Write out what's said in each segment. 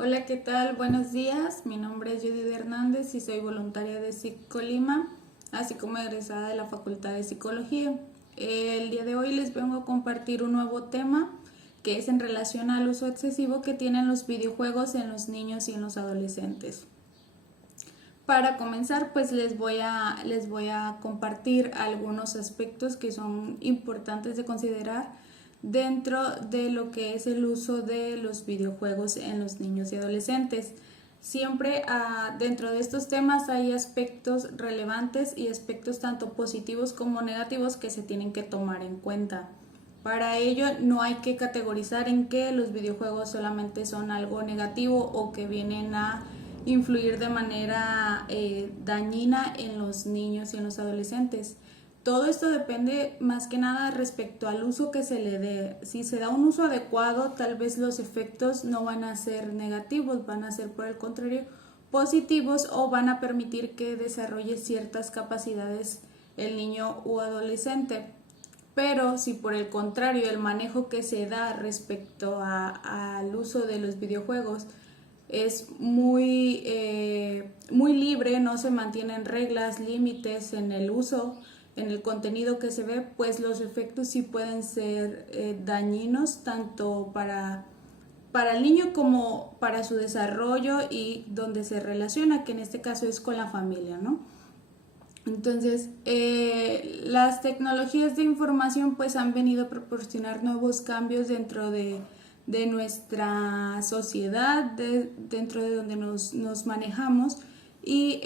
Hola, ¿qué tal? Buenos días. Mi nombre es Judith Hernández y soy voluntaria de Psicolima, así como egresada de la Facultad de Psicología. El día de hoy les vengo a compartir un nuevo tema que es en relación al uso excesivo que tienen los videojuegos en los niños y en los adolescentes. Para comenzar, pues les voy a compartir algunos aspectos que son importantes de considerar dentro de lo que es el uso de los videojuegos en los niños y adolescentes. Siempre dentro de estos temas hay aspectos relevantes y aspectos tanto positivos como negativos que se tienen que tomar en cuenta. Para ello no hay que categorizar en que los videojuegos solamente son algo negativo o que vienen a influir de manera dañina en los niños y en los adolescentes. Todo esto depende más que nada respecto al uso que se le dé. Si se da un uso adecuado, tal vez los efectos no van a ser negativos, van a ser por el contrario positivos o van a permitir que desarrolle ciertas capacidades el niño o adolescente. Pero si por el contrario el manejo que se da respecto al uso de los videojuegos es muy libre, no se mantienen reglas, límites en el uso, en el contenido que se ve, pues los efectos sí pueden ser dañinos tanto para el niño como para su desarrollo y donde se relaciona, que en este caso es con la familia, ¿no? Entonces, las tecnologías de información pues han venido a proporcionar nuevos cambios dentro de nuestra sociedad, dentro de donde nos manejamos y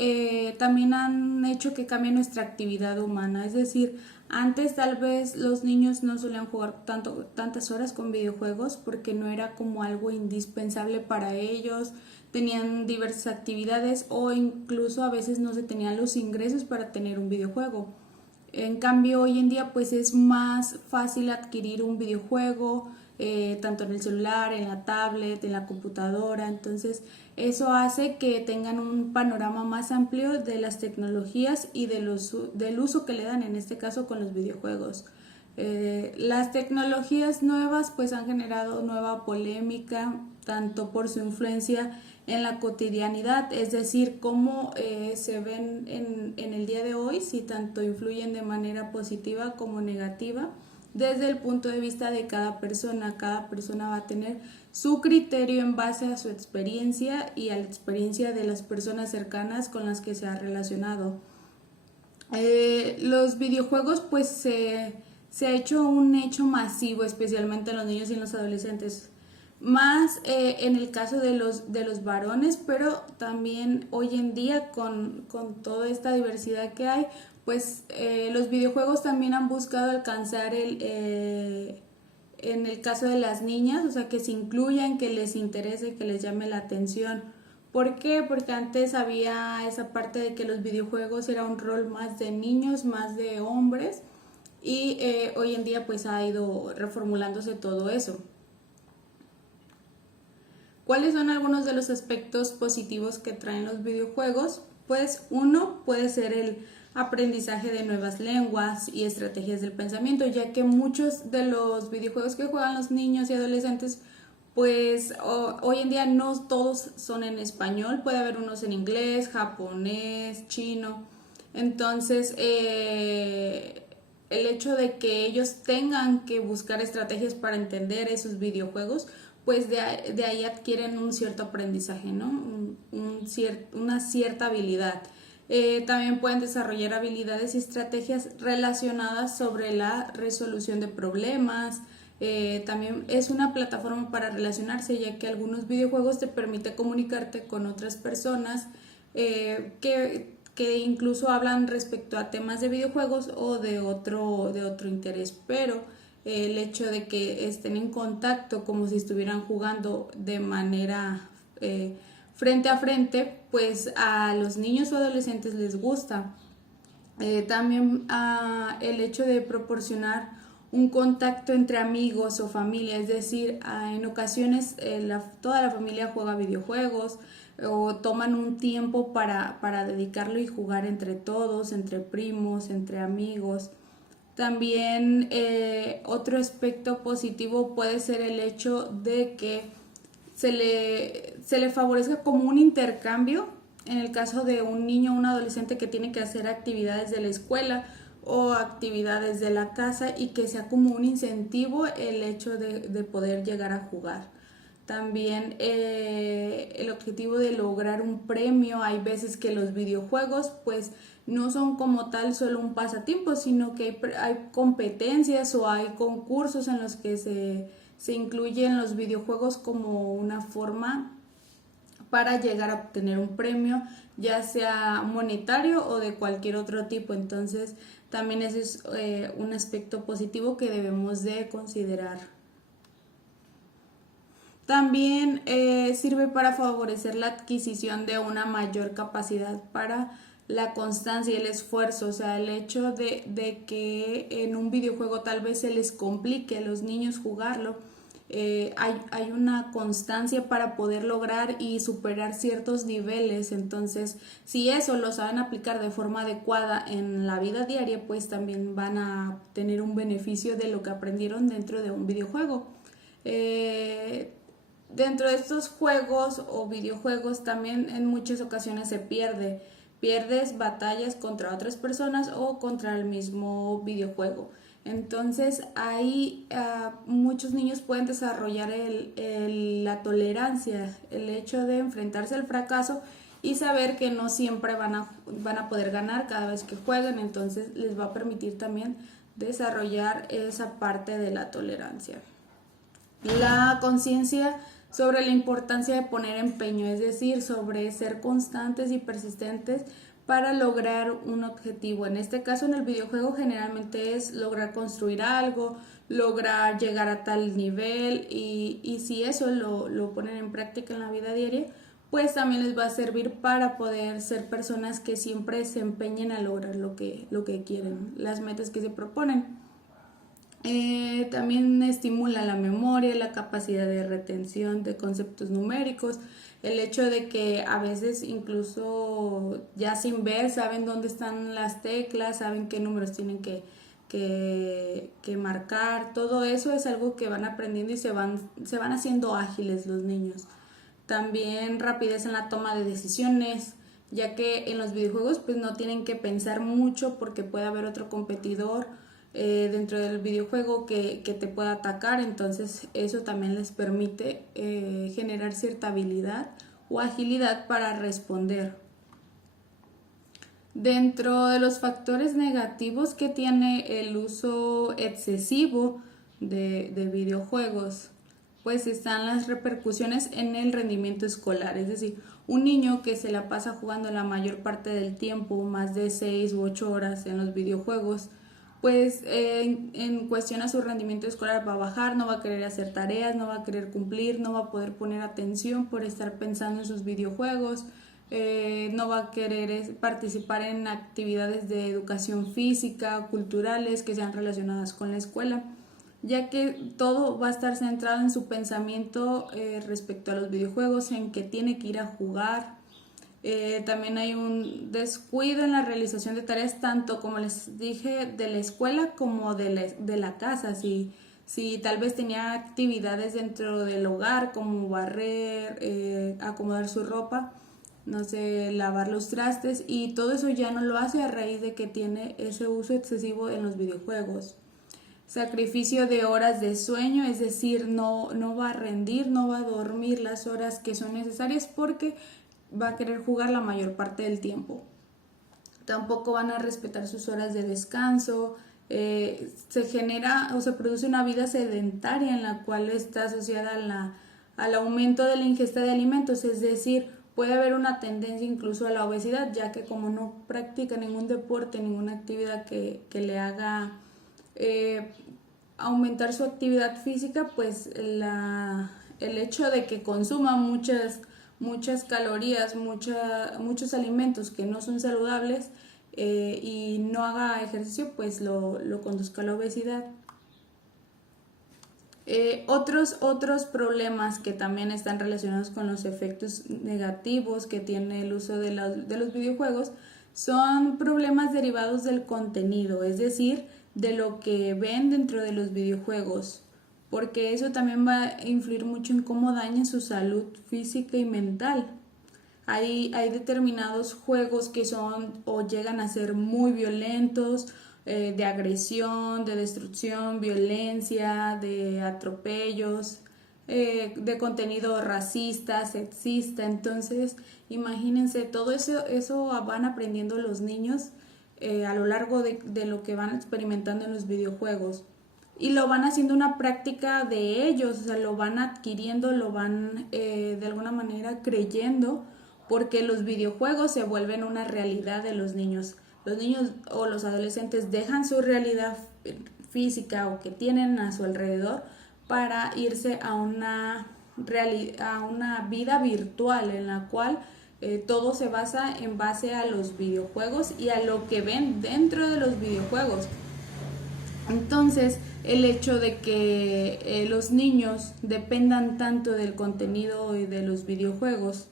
también han hecho que cambie nuestra actividad humana. Es decir, antes tal vez los niños no solían jugar tantas horas con videojuegos porque no era como algo indispensable para ellos, tenían diversas actividades o incluso a veces no se tenían los ingresos para tener un videojuego. En cambio, hoy en día pues es más fácil adquirir un videojuego, tanto en el celular, en la tablet, en la computadora. Entonces, eso hace que tengan un panorama más amplio de las tecnologías y del uso que le dan, en este caso con los videojuegos. Las tecnologías nuevas pues han generado nueva polémica, tanto por su influencia en la cotidianidad, es decir, cómo se ven en el día de hoy, si tanto influyen de manera positiva como negativa, desde el punto de vista de cada persona. Cada persona va a tener su criterio en base a su experiencia y a la experiencia de las personas cercanas con las que se ha relacionado. Los videojuegos pues se ha hecho un hecho masivo, especialmente en los niños y en los adolescentes, más en el caso de los varones, pero también hoy en día con toda esta diversidad que hay, pues los videojuegos también han buscado alcanzar en el caso de las niñas, o sea, que se incluyan, que les interese, que les llame la atención. ¿Por qué? Porque antes había esa parte de que los videojuegos era un rol más de niños, más de hombres, y hoy en día pues ha ido reformulándose todo eso. ¿Cuáles son algunos de los aspectos positivos que traen los videojuegos? Pues uno puede ser el aprendizaje de nuevas lenguas y estrategias del pensamiento, ya que muchos de los videojuegos que juegan los niños y adolescentes, pues hoy en día no todos son en español, puede haber unos en inglés, japonés, chino. Entonces, el hecho de que ellos tengan que buscar estrategias para entender esos videojuegos, pues de ahí adquieren un cierto aprendizaje, ¿no? Una cierta habilidad. También pueden desarrollar habilidades y estrategias relacionadas sobre la resolución de problemas. También es una plataforma para relacionarse, ya que algunos videojuegos te permiten comunicarte con otras personas que incluso hablan respecto a temas de videojuegos o de otro interés, pero el hecho de que estén en contacto como si estuvieran jugando de manera frente a frente, pues a los niños o adolescentes les gusta. También el hecho de proporcionar un contacto entre amigos o familia, es decir, en ocasiones toda la familia juega videojuegos o toman un tiempo para dedicarlo y jugar entre todos, entre primos, entre amigos. También otro aspecto positivo puede ser el hecho de que se le favorezca como un intercambio en el caso de un niño o un adolescente que tiene que hacer actividades de la escuela o actividades de la casa y que sea como un incentivo el hecho de poder llegar a jugar. También el objetivo de lograr un premio, hay veces que los videojuegos pues no son como tal solo un pasatiempo, sino que hay competencias o hay concursos en los que se incluyen los videojuegos como una forma para llegar a obtener un premio, ya sea monetario o de cualquier otro tipo. Entonces también ese es un aspecto positivo que debemos de considerar. También sirve para favorecer la adquisición de una mayor capacidad para la constancia y el esfuerzo, o sea, el hecho de que en un videojuego tal vez se les complique a los niños jugarlo, hay una constancia para poder lograr y superar ciertos niveles. Entonces, si eso lo saben aplicar de forma adecuada en la vida diaria, pues también van a tener un beneficio de lo que aprendieron dentro de un videojuego. Dentro de estos juegos o videojuegos también en muchas ocasiones se pierdes batallas contra otras personas o contra el mismo videojuego. Entonces ahí muchos niños pueden desarrollar la tolerancia, el hecho de enfrentarse al fracaso y saber que no siempre van a poder ganar cada vez que jueguen. Entonces les va a permitir también desarrollar esa parte de la tolerancia. La conciencia sobre la importancia de poner empeño, es decir, sobre ser constantes y persistentes para lograr un objetivo. En este caso, en el videojuego generalmente es lograr construir algo, lograr llegar a tal nivel y si eso lo ponen en práctica en la vida diaria, pues también les va a servir para poder ser personas que siempre se empeñen a lograr lo que quieren, las metas que se proponen. También estimula la memoria, la capacidad de retención de conceptos numéricos, el hecho de que a veces incluso ya sin ver saben dónde están las teclas, saben qué números tienen que marcar. Todo eso es algo que van aprendiendo y se van haciendo ágiles los niños. También rapidez en la toma de decisiones, ya que en los videojuegos pues no tienen que pensar mucho porque puede haber otro competidor dentro del videojuego que te pueda atacar. Entonces eso también les permite generar cierta habilidad o agilidad para responder. Dentro de los factores negativos que tiene el uso excesivo de videojuegos, pues están las repercusiones en el rendimiento escolar. Es decir, un niño que se la pasa jugando la mayor parte del tiempo, más de 6 u 8 horas en los videojuegos, pues en cuestión a su rendimiento escolar va a bajar, no va a querer hacer tareas, no va a querer cumplir, no va a poder poner atención por estar pensando en sus videojuegos, no va a querer participar en actividades de educación física, culturales que sean relacionadas con la escuela, ya que todo va a estar centrado en su pensamiento respecto a los videojuegos, en que tiene que ir a jugar. También hay un descuido en la realización de tareas, tanto como les dije, de la escuela como de la casa. Si tal vez tenía actividades dentro del hogar, como barrer, acomodar su ropa, no sé, lavar los trastes, y todo eso ya no lo hace a raíz de que tiene ese uso excesivo en los videojuegos. Sacrificio de horas de sueño, es decir, no va a rendir, no va a dormir las horas que son necesarias porque va a querer jugar la mayor parte del tiempo. Tampoco van a respetar sus horas de descanso. Se genera o se produce una vida sedentaria en la cual está asociada al aumento de la ingesta de alimentos, es decir, puede haber una tendencia incluso a la obesidad, ya que como no practica ningún deporte, ninguna actividad que le haga aumentar su actividad física, pues el hecho de que consuma muchas calorías, muchos alimentos que no son saludables y no haga ejercicio, pues lo conduzca a la obesidad. Otros problemas que también están relacionados con los efectos negativos que tiene el uso de los videojuegos son problemas derivados del contenido, es decir, de lo que ven dentro de los videojuegos. porque eso también va a influir mucho en cómo daña su salud física y mental. Hay determinados juegos que son o llegan a ser muy violentos, de agresión, de destrucción, violencia, de atropellos, de contenido racista, sexista. Entonces, imagínense, todo eso van aprendiendo los niños a lo largo de lo que van experimentando en los videojuegos. Y lo van haciendo una práctica de ellos, o sea, lo van adquiriendo, lo van de alguna manera creyendo, porque los videojuegos se vuelven una realidad de los niños. Los niños o los adolescentes dejan su realidad física o que tienen a su alrededor para irse a una vida virtual en la cual todo se basa en base a los videojuegos y a lo que ven dentro de los videojuegos. Entonces, el hecho de que los niños dependan tanto del contenido y de los videojuegos,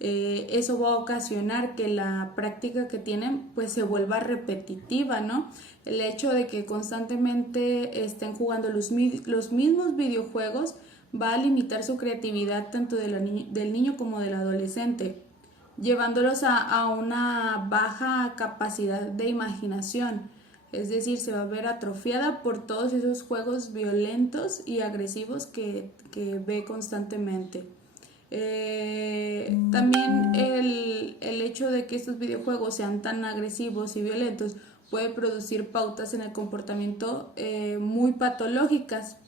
eso va a ocasionar que la práctica que tienen pues se vuelva repetitiva, ¿no? El hecho de que constantemente estén jugando los mismos videojuegos va a limitar su creatividad tanto del niño como del adolescente, llevándolos a una baja capacidad de imaginación. Es decir, se va a ver atrofiada por todos esos juegos violentos y agresivos que ve constantemente. También el hecho de que estos videojuegos sean tan agresivos y violentos puede producir pautas en el comportamiento muy patológicas.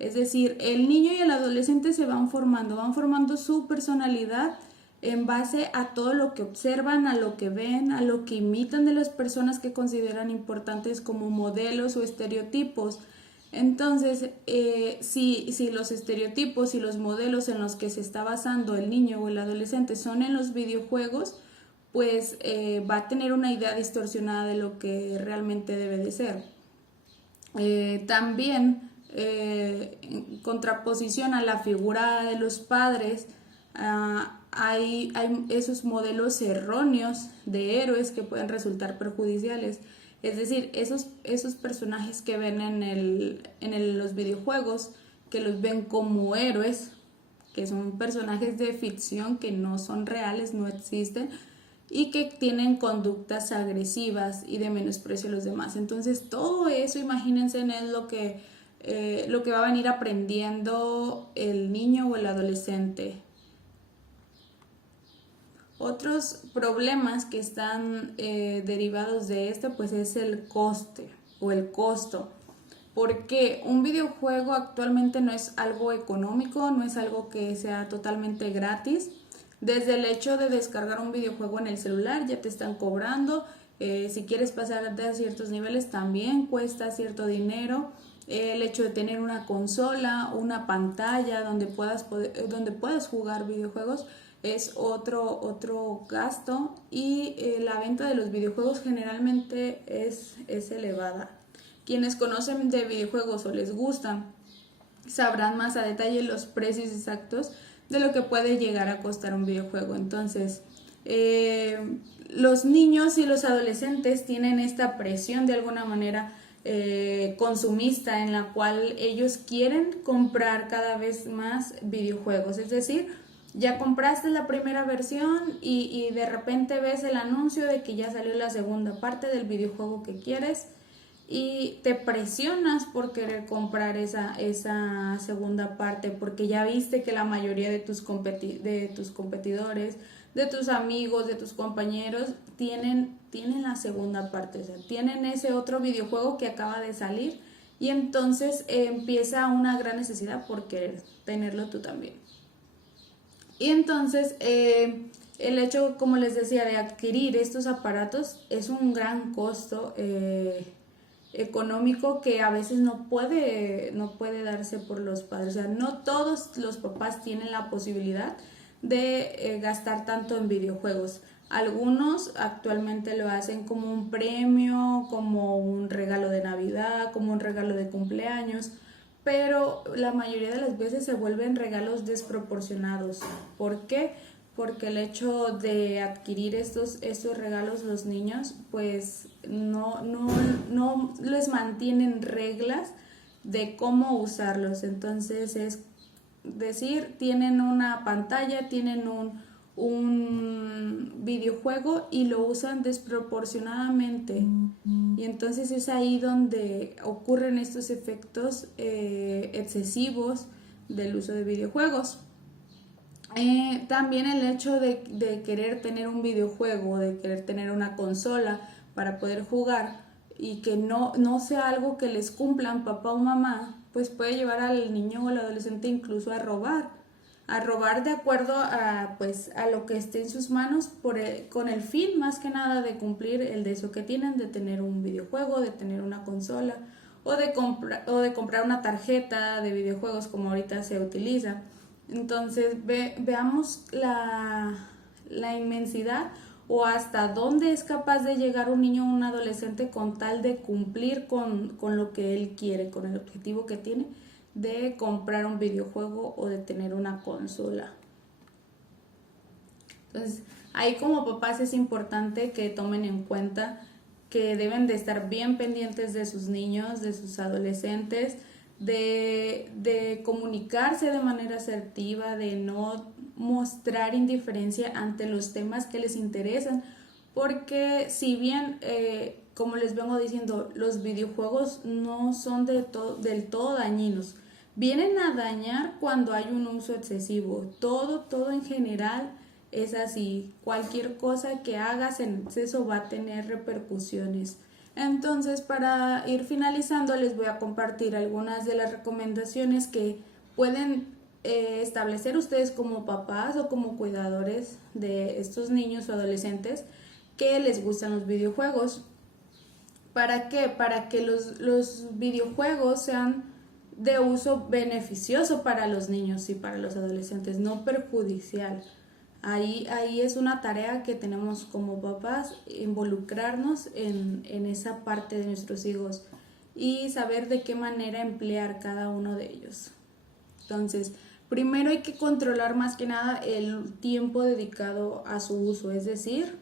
Es decir, el niño y el adolescente van formando su personalidad en base a todo lo que observan, a lo que ven, a lo que imitan de las personas que consideran importantes como modelos o estereotipos. Entonces, si los estereotipos y los modelos en los que se está basando el niño o el adolescente son en los videojuegos, pues va a tener una idea distorsionada de lo que realmente debe de ser. También, en contraposición a la figura de los padres, hay esos modelos erróneos de héroes que pueden resultar perjudiciales. Es decir, esos personajes que ven en los videojuegos, que los ven como héroes, que son personajes de ficción que no son reales, no existen, y que tienen conductas agresivas y de menosprecio a los demás. Entonces, todo eso, imagínense, es lo que va a venir aprendiendo el niño o el adolescente. Otros problemas que están derivados de esto pues es el coste o el costo, porque un videojuego actualmente no es algo económico, no es algo que sea totalmente gratis. Desde el hecho de descargar un videojuego en el celular ya te están cobrando, si quieres pasar de ciertos niveles también cuesta cierto dinero. El hecho de tener una consola, una pantalla donde puedas jugar videojuegos es otro gasto, y la venta de los videojuegos generalmente es elevada. Quienes conocen de videojuegos o les gustan sabrán más a detalle los precios exactos de lo que puede llegar a costar un videojuego. Entonces, los niños y los adolescentes tienen esta presión de alguna manera consumista, en la cual ellos quieren comprar cada vez más videojuegos. Es decir, ya compraste la primera versión y de repente ves el anuncio de que ya salió la segunda parte del videojuego que quieres y te presionas por querer comprar esa segunda parte, porque ya viste que la mayoría de tus competidores, de tus amigos, de tus compañeros tienen la segunda parte, o sea, tienen ese otro videojuego que acaba de salir, y entonces empieza una gran necesidad por querer tenerlo tú también. Y entonces el hecho, como les decía, de adquirir estos aparatos es un gran costo económico que a veces no puede darse por los padres. O sea, no todos los papás tienen la posibilidad de gastar tanto en videojuegos. Algunos actualmente lo hacen como un premio, como un regalo de Navidad, como un regalo de cumpleaños, pero la mayoría de las veces se vuelven regalos desproporcionados. ¿Por qué? Porque el hecho de adquirir estos regalos, los niños pues no les mantienen reglas de cómo usarlos. Entonces es decir, tienen una pantalla, tienen un videojuego y lo usan desproporcionadamente. Y entonces es ahí donde ocurren estos efectos excesivos del uso de videojuegos. También el hecho de querer tener un videojuego, de querer tener una consola para poder jugar y que no sea algo que les cumplan papá o mamá, pues puede llevar al niño o al adolescente incluso a robar de acuerdo pues, a lo que esté en sus manos con el fin más que nada de cumplir el deseo que tienen de tener un videojuego, de tener una consola o de comprar una tarjeta de videojuegos como ahorita se utiliza. Entonces veamos la inmensidad o hasta dónde es capaz de llegar un niño o un adolescente con tal de cumplir con lo que él quiere, con el objetivo que tiene de comprar un videojuego o de tener una consola. Entonces, ahí como papás es importante que tomen en cuenta que deben de estar bien pendientes de sus niños, de sus adolescentes, de comunicarse de manera asertiva, de no mostrar indiferencia ante los temas que les interesan, porque si bien, como les vengo diciendo, los videojuegos no son del todo dañinos, vienen a dañar cuando hay un uso excesivo. Todo en general es así. Cualquier cosa que hagas en exceso va a tener repercusiones. Entonces, para ir finalizando, les voy a compartir algunas de las recomendaciones que pueden establecer ustedes como papás o como cuidadores de estos niños o adolescentes que les gustan los videojuegos. ¿Para qué? Para que los videojuegos sean de uso beneficioso para los niños y para los adolescentes, no perjudicial. Ahí es una tarea que tenemos como papás, involucrarnos en esa parte de nuestros hijos y saber de qué manera emplear cada uno de ellos. Entonces, primero hay que controlar más que nada el tiempo dedicado a su uso, es decir,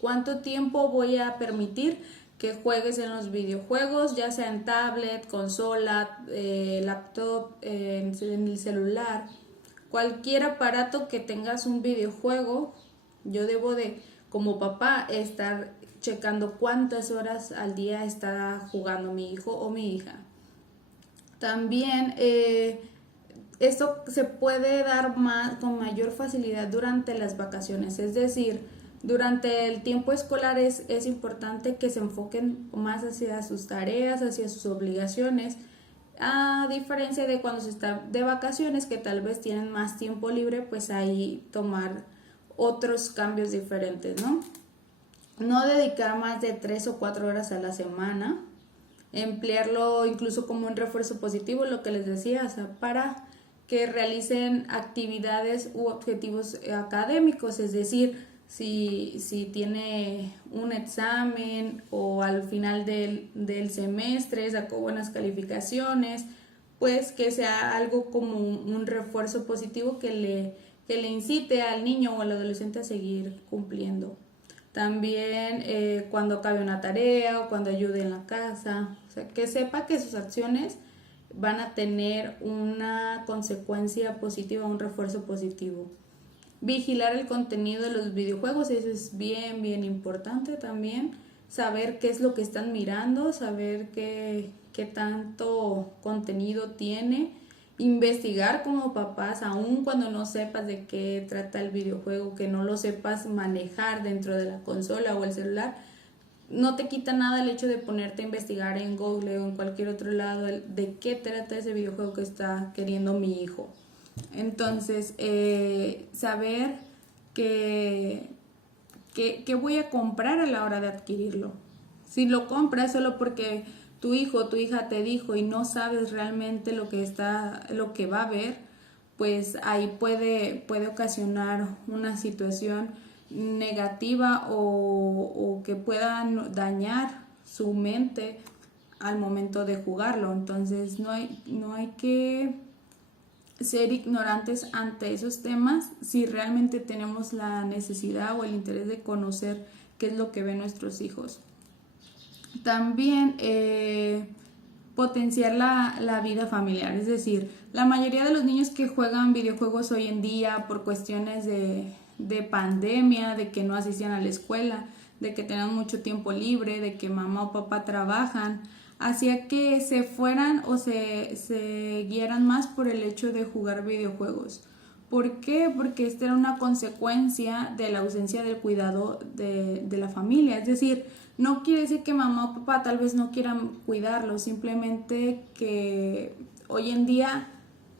cuánto tiempo voy a permitir que juegues en los videojuegos, ya sea en tablet, consola, laptop, en el celular. Cualquier aparato que tengas un videojuego, yo debo de, como papá, estar checando cuántas horas al día está jugando mi hijo o mi hija. También esto se puede dar con mayor facilidad durante las vacaciones, es decir, durante el tiempo escolar es importante que se enfoquen más hacia sus tareas, hacia sus obligaciones, a diferencia de cuando se está de vacaciones, que tal vez tienen más tiempo libre, pues ahí tomar otros cambios diferentes, ¿no? No dedicar más de 3 o 4 horas a la semana, emplearlo incluso como un refuerzo positivo, lo que les decía, o sea, para que realicen actividades u objetivos académicos, es decir, si tiene un examen o al final del semestre sacó buenas calificaciones, pues que sea algo como un refuerzo positivo que le incite al niño o al adolescente a seguir cumpliendo. También cuando acabe una tarea o cuando ayude en la casa, o sea, que sepa que sus acciones van a tener una consecuencia positiva, un refuerzo positivo. Vigilar el contenido de los videojuegos, eso es bien importante también. Saber qué es lo que están mirando, saber qué tanto contenido tiene. Investigar como papás, aun cuando no sepas de qué trata el videojuego, que no lo sepas manejar dentro de la consola o el celular, no te quita nada el hecho de ponerte a investigar en Google o en cualquier otro lado de qué trata ese videojuego que está queriendo mi hijo. Entonces, saber qué voy a comprar a la hora de adquirirlo. Si lo compras solo porque tu hijo o tu hija te dijo y no sabes realmente lo que va a ver, pues ahí puede ocasionar una situación negativa o que pueda dañar su mente al momento de jugarlo. Entonces no hay que ser ignorantes ante esos temas si realmente tenemos la necesidad o el interés de conocer qué es lo que ven nuestros hijos. También potenciar la vida familiar. Es decir, la mayoría de los niños que juegan videojuegos hoy en día por cuestiones de pandemia, de que no asistían a la escuela, de que tenían mucho tiempo libre, de que mamá o papá trabajan, hacía que se fueran o se guiaran más por el hecho de jugar videojuegos. ¿Por qué? Porque esta era una consecuencia de la ausencia del cuidado de la familia. Es decir, no quiere decir que mamá o papá tal vez no quieran cuidarlo, simplemente que hoy en día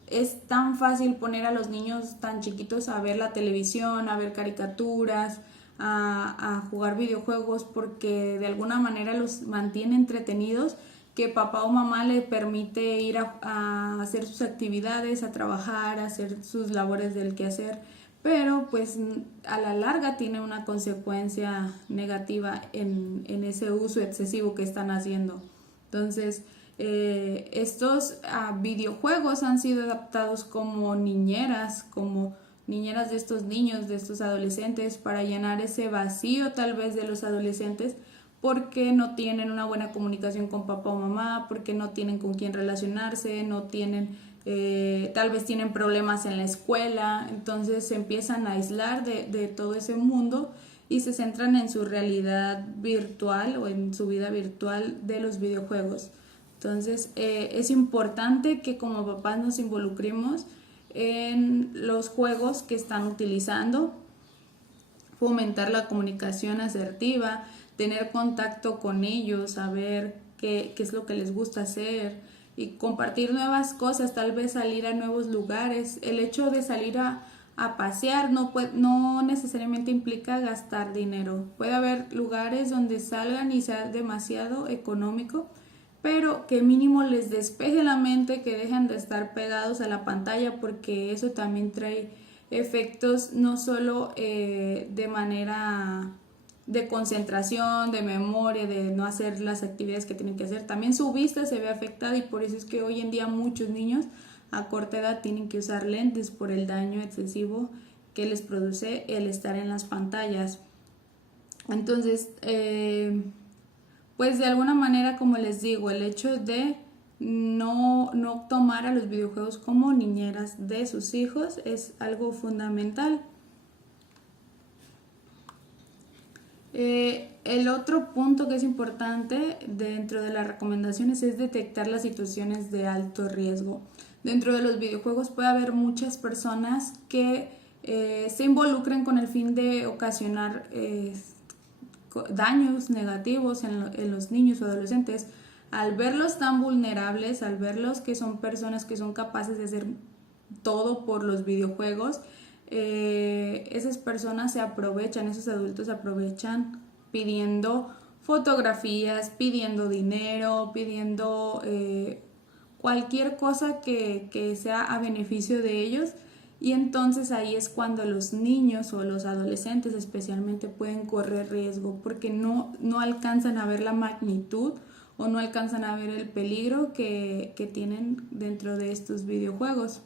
es tan fácil poner a los niños tan chiquitos a ver la televisión, a ver caricaturas, a jugar videojuegos, porque de alguna manera los mantiene entretenidos, que papá o mamá le permite ir a hacer sus actividades, a trabajar, a hacer sus labores del quehacer, pero pues a la larga tiene una consecuencia negativa en ese uso excesivo que están haciendo. Entonces, estos videojuegos han sido adaptados como niñeras de estos niños, de estos adolescentes, para llenar ese vacío tal vez de los adolescentes, porque no tienen una buena comunicación con papá o mamá, porque no tienen con quién relacionarse, no tienen, tal vez tienen problemas en la escuela, entonces se empiezan a aislar de todo ese mundo y se centran en su realidad virtual o en su vida virtual de los videojuegos. Entonces es importante que como papás nos involucremos en los juegos que están utilizando, fomentar la comunicación asertiva, tener contacto con ellos, saber qué es lo que les gusta hacer y compartir nuevas cosas, tal vez salir a nuevos lugares. El hecho de salir a pasear no necesariamente implica gastar dinero. Puede haber lugares donde salgan y sea demasiado económico, pero que mínimo les despeje la mente, que dejen de estar pegados a la pantalla, porque eso también trae efectos no solo de manera de concentración, de memoria, de no hacer las actividades que tienen que hacer. También su vista se ve afectada y por eso es que hoy en día muchos niños a corta edad tienen que usar lentes por el daño excesivo que les produce el estar en las pantallas. Entonces, pues de alguna manera, como les digo, el hecho de no tomar a los videojuegos como niñeras de sus hijos es algo fundamental. El otro punto que es importante dentro de las recomendaciones es detectar las situaciones de alto riesgo. Dentro de los videojuegos puede haber muchas personas que se involucren con el fin de ocasionar daños negativos en los niños o adolescentes. Al verlos tan vulnerables, al verlos que son personas que son capaces de hacer todo por los videojuegos, esas personas se aprovechan, esos adultos se aprovechan pidiendo fotografías, pidiendo dinero, pidiendo cualquier cosa que sea a beneficio de ellos, y entonces ahí es cuando los niños o los adolescentes especialmente pueden correr riesgo, porque no alcanzan a ver la magnitud o no alcanzan a ver el peligro que tienen dentro de estos videojuegos.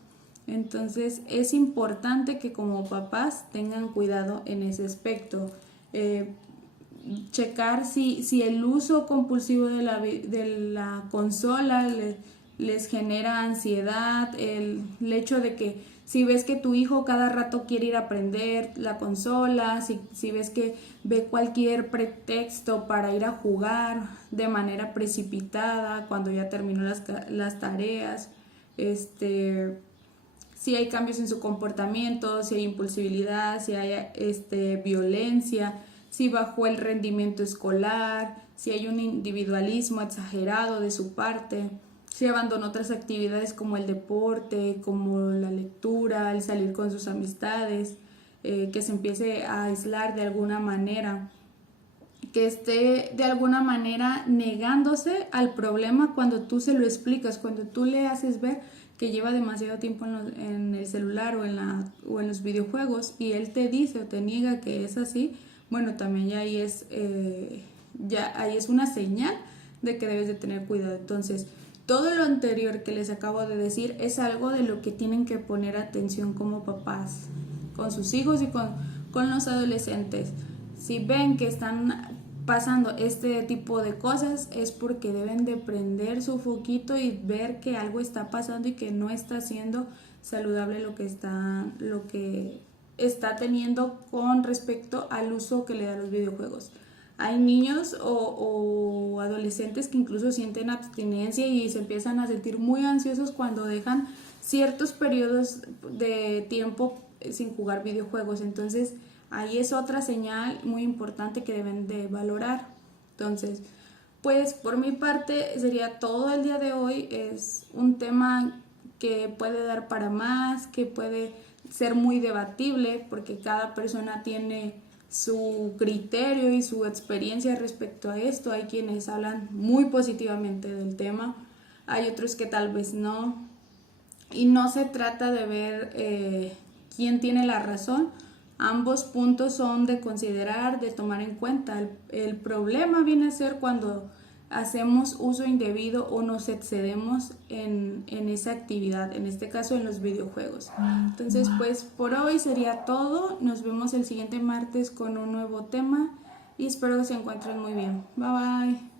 Entonces es importante que como papás tengan cuidado en ese aspecto. Checar si el uso compulsivo de la consola les genera ansiedad, el hecho de que si ves que tu hijo cada rato quiere ir a aprender la consola, si ves que ve cualquier pretexto para ir a jugar de manera precipitada cuando ya terminó las tareas, si hay cambios en su comportamiento, si hay impulsividad, si hay violencia, si bajó el rendimiento escolar, si hay un individualismo exagerado de su parte, si abandonó otras actividades como el deporte, como la lectura, el salir con sus amistades, que se empiece a aislar de alguna manera, que esté de alguna manera negándose al problema cuando tú se lo explicas, cuando tú le haces ver que lleva demasiado tiempo en el celular o en los videojuegos y él te dice o te niega que es así. Bueno, también ya ahí es una señal de que debes de tener cuidado. Entonces, todo lo anterior que les acabo de decir es algo de lo que tienen que poner atención como papás, con sus hijos y con los adolescentes. Si ven que están pasando este tipo de cosas es porque deben de prender su foquito y ver que algo está pasando y que no está siendo saludable lo que está teniendo con respecto al uso que le da los videojuegos. Hay niños o adolescentes que incluso sienten abstinencia y se empiezan a sentir muy ansiosos cuando dejan ciertos periodos de tiempo sin jugar videojuegos. Entonces, ahí es otra señal muy importante que deben de valorar. Entonces, pues por mi parte sería todo el día de hoy. Es un tema que puede dar para más, que puede ser muy debatible porque cada persona tiene su criterio y su experiencia respecto a esto. Hay quienes hablan muy positivamente del tema, hay otros que tal vez no. Y no se trata de ver quién tiene la razón. Ambos puntos son de considerar, de tomar en cuenta. El problema viene a ser cuando hacemos uso indebido o nos excedemos en esa actividad, en este caso en los videojuegos. Entonces, pues por hoy sería todo. Nos vemos el siguiente martes con un nuevo tema y espero que se encuentren muy bien. Bye bye.